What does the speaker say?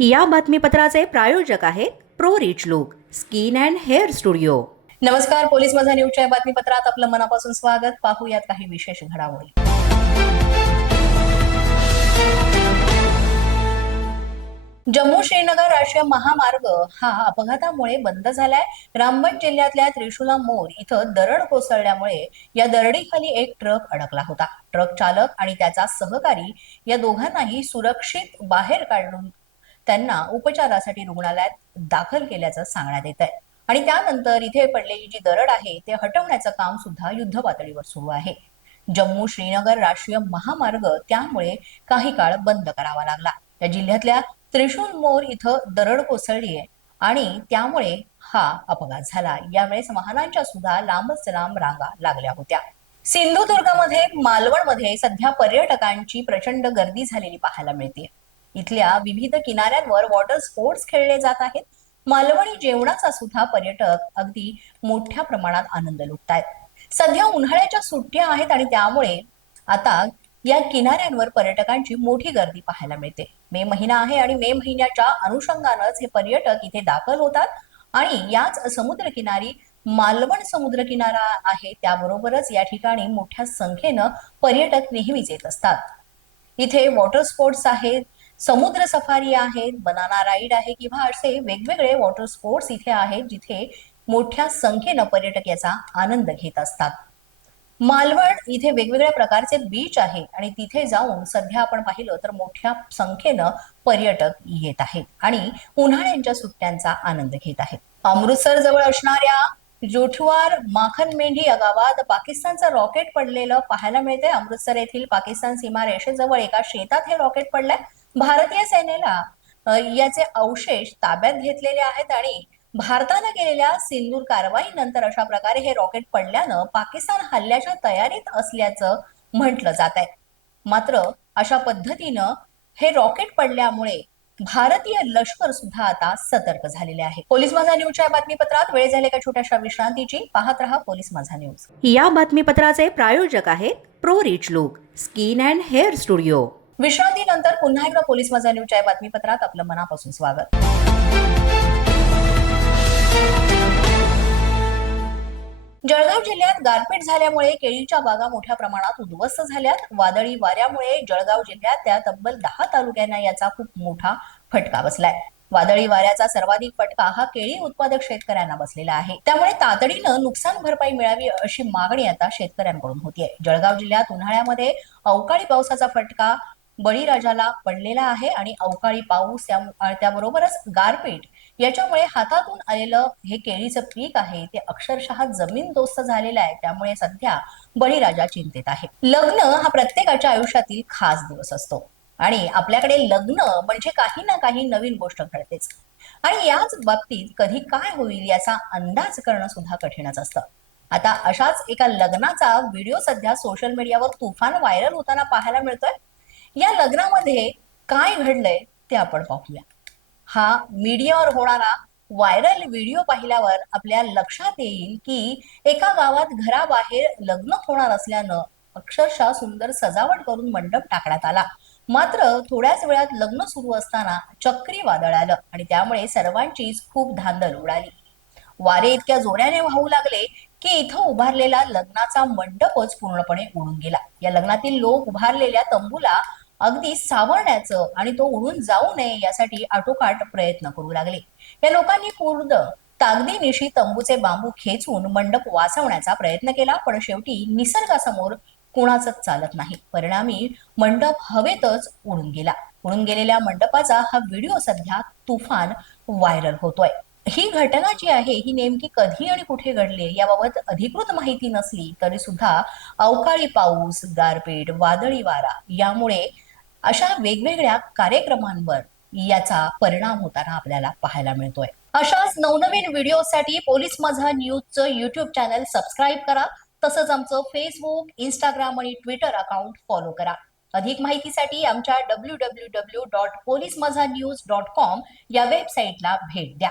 या बातमीपत्राचे प्रायोजक आहेत pro rich look skin and hair studio. नमस्कार पोलीस माझा न्यूजच्या या बातमीपत्रात आपलं मनापासून स्वागत. पाहूयात काही विशेष घडामोडी. जम्मू श्रीनगर राष्ट्रीय महामार्ग हा अपघातामुळे बंद झालाय. रामबन जिल्ह्यातल्या त्रिशुला मोर इथं दरड कोसळल्यामुळे या दरडीखाली एक ट्रक अडकला होता. ट्रक चालक आणि त्याचा सहकारी या दोघांनाही सुरक्षित बाहेर काढून त्यांना उपचारासाठी रुग्णालयात दाखल केल्याचं सांगण्यात येत आहे आणि त्यानंतर इथे पडलेली जी दरड आहे ते हटवण्याचं काम सुद्धा युद्ध पातळीवर सुरू आहे. जम्मू श्रीनगर राष्ट्रीय महामार्ग त्यामुळे काही काळ बंद करावा लागला. या जिल्ह्यातल्या त्रिशूल मोर इथं दरड कोसळली आहे आणि त्यामुळे हा अपघात झाला. यावेळेस वाहनांच्या सुद्धा लांबच लांब रांगा लागल्या होत्या. सिंधुदुर्गमध्ये मालवणमध्ये सध्या पर्यटकांची प्रचंड गर्दी झालेली पाहायला मिळते. इथल्या विविध किनाऱ्यांवर वॉटर स्पोर्ट्स खेळले जात आहेत. मालवणी जेवणाचा सुद्धा पर्यटक अगदी मोठ्या प्रमाणात आनंद लुटतायत. सध्या उन्हाळ्याच्या सुट्ट्या आहेत आणि त्यामुळे आता या किनाऱ्यांवर पर्यटकांची मोठी गर्दी पाहायला मिळते. मे महिना आहे आणि मे महिन्याच्या अनुषंगानंच हे पर्यटक इथे दाखल होतात आणि याच समुद्रकिनारी मालवण समुद्र किनारा आहे त्याबरोबरच या ठिकाणी मोठ्या संख्येनं पर्यटक नेहमीच येत असतात. इथे वॉटर स्पोर्ट्स आहेत समुद्र सफारी आहेत बनाना राईड आहे किंवा असे वेगवेगळे वॉटर स्पोर्ट्स इथे आहेत जिथे मोठ्या संख्येनं पर्यटक याचा आनंद घेत असतात. मालवण इथे वेगवेगळ्या प्रकारचे बीच आहे आणि तिथे जाऊन सध्या आपण पाहिलं तर मोठ्या संख्येनं पर्यटक येत आहेत आणि उन्हाळ्यांच्या सुट्ट्यांचा आनंद घेत आहेत. अमृतसर जवळ असणाऱ्या जोठवार माखन मेंढी या गावात पाकिस्तानचं रॉकेट पडलेलं पाहायला मिळते अमृतसर येथील पाकिस्तान सीमा रेषेजवळ एका शेतात हे रॉकेट पडलंय. भारतीय सेनेला याचे अवशेष ताब्यात घेतलेले आहेत आणि भारतानं केलेल्या सिंदूर कारवाईनंतर अशा प्रकारे हे रॉकेट पडल्यानं पाकिस्तान हल्ल्याच्या तयारीत असल्याचं म्हटलं जात आहे. मात्र अशा पद्धतीनं हे रॉकेट पडल्यामुळे भारतीय लष्कर सुद्धा आता सतर्क झालेले आहे. पोलीस माझा न्यूजच्या बातमीपत्रात वेळ झाले का छोट्याशा विश्रांतीची? पाहत रहा पोलीस माझा न्यूज. या बातमीपत्राचे प्रायोजक आहेत pro rich look skin and hair studio. विश्रांतीनंतर पुन्हा एकदा पोलीस माझा न्यूजच्या या बातमीपत्रात आपलं मनापासून स्वागत. जळगाव जिल्ह्यात गारपीट झाल्यामुळे केळीच्या बागा मोठ्या प्रमाणात उद्ध्वस्त झाल्यात. वादळी वाऱ्यामुळे जळगाव जिल्ह्यातल्या तब्बल दहा तालुक्यांना याचा खूप मोठा फटका बसलाय. वादळी वाऱ्याचा सर्वाधिक फटका हा केळी उत्पादक शेतकऱ्यांना बसलेला आहे. त्यामुळे तातडीनं नुकसान भरपाई मिळावी अशी मागणी आता शेतकऱ्यांकडून होतीये. जळगाव जिल्ह्यात उन्हाळ्यामध्ये अवकाळी पावसाचा फटका बळीराजाला पडलेला आहे आणि अवकाळी पाऊस त्या- त्याबरोबरच गारपीट. याच्यामुळे हातातून आलेलं हे केळीचं पीक आहे ते अक्षरशः जमीन दोस्त झालेलं आहे. त्यामुळे सध्या बळीराजा चिंतेत आहे. लग्न हा प्रत्येकाच्या आयुष्यातील खास दिवस असतो. आणि आपल्याकडे लग्न म्हणजे काही ना काही नवीन गोष्ट घडतेच. आणि याच बाबतीत कधी काय होईल याचा अंदाज करणं सुद्धा कठीणच असतं. आता अशाच एका लग्नाचा व्हिडिओ सध्या सोशल मीडियावर तुफान व्हायरल होताना पाहायला मिळतोय. या लग्नामध्ये काय घडलंय ते आपण पाहूया. हा मीडियावर होणारा व्हायरल व्हिडिओ पाहिल्यावर आपल्या लक्षात येईल की एका गावात घराबाहेर लग्न होणार असल्यानं अक्षरशः सुंदर सजावट करून मंडप टाकण्यात आला. मात्र थोड्याच वेळात लग्न सुरू असताना चक्रीवादळ आलं आणि त्यामुळे सर्वांचीच खूप धांदल उडाली. वारे इतक्या जोराने वाहू लागले की इथं उभारलेला लग्नाचा मंडपच पूर्णपणे उडून गेला. या लग्नातील लोक उभारलेल्या तंबूला अगदी सावरण्याचं आणि तो उडून जाऊ नये यासाठी आटोकाट प्रयत्न करू लागले. या लोकांनी पूर्ण तागदीनिशी तंबूचे बांबू खेचून मंडप वाचवण्याचा प्रयत्न केला पण शेवटी निसर्गासमोर कोणाचंच चालत नाही. परिणामी मंडप हवेतच उडून गेला. उडून गेलेल्या मंडपाचा हा व्हिडिओ सध्या तुफान व्हायरल होतोय. ही घटना जी आहे ही नेमकी कधी आणि कुठे घडली याबाबत अधिकृत माहिती नसली तरी सुद्धा अवकाळी पाऊस गारपीट वादळी वारा यामुळे अशा वेगवेगळ्या कार्यक्रमांवर याचा परिणाम होताना आपल्याला पाहायला मिळतोय. अशाच नवनवीन व्हिडिओसाठी पोलीस माझा न्यूजचं युट्यूब चॅनल सबस्क्राईब करा तसंच आमचं फेसबुक इंस्टाग्राम आणि ट्विटर अकाउंट फॉलो करा. अधिक माहितीसाठी आमच्या W W W dot police Majha news dot com या वेबसाईटला भेट द्या.